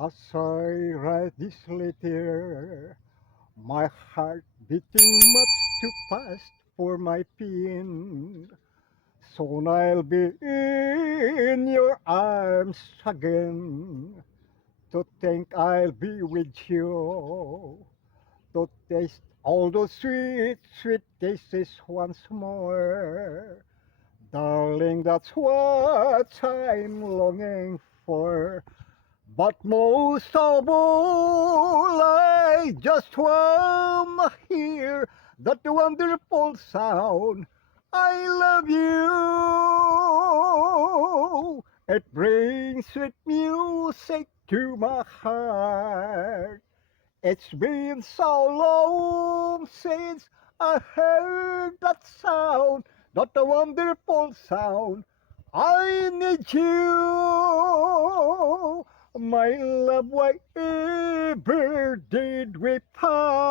As I write this letter, my heart beating much too fast for my pen. Soon I'll be in your arms again. To think I'll be with you. To taste all those sweet, sweet kisses once more. Darling, that's what I'm longing for. But most of all, I just wanna hear that wonderful sound. I love you. It brings sweet music to my heart. It's been so long since I heard that sound, that wonderful sound. I need you, my love. Whatever did we part?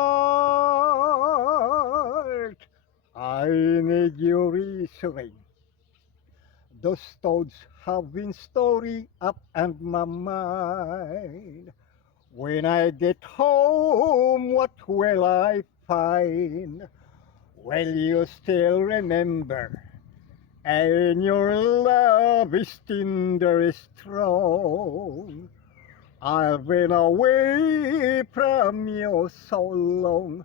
I need you, reassuring. Those thoughts have been story up and my mind. When I get home, what will I find? Will you still remember? And your love is tender, is strong. I've been away from you so long.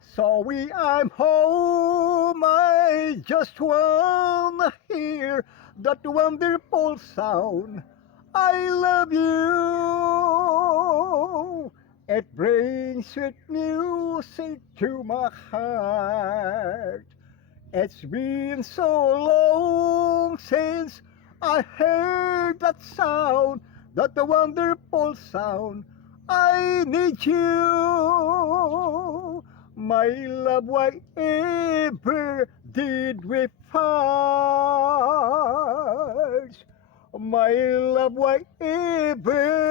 Sorry I'm home. I just wanna hear that wonderful sound. I love you. It brings sweet music to my heart. It's been so long since I heard that sound, that wonderful sound. I need you, my love. Whatever did we part? My love, whatever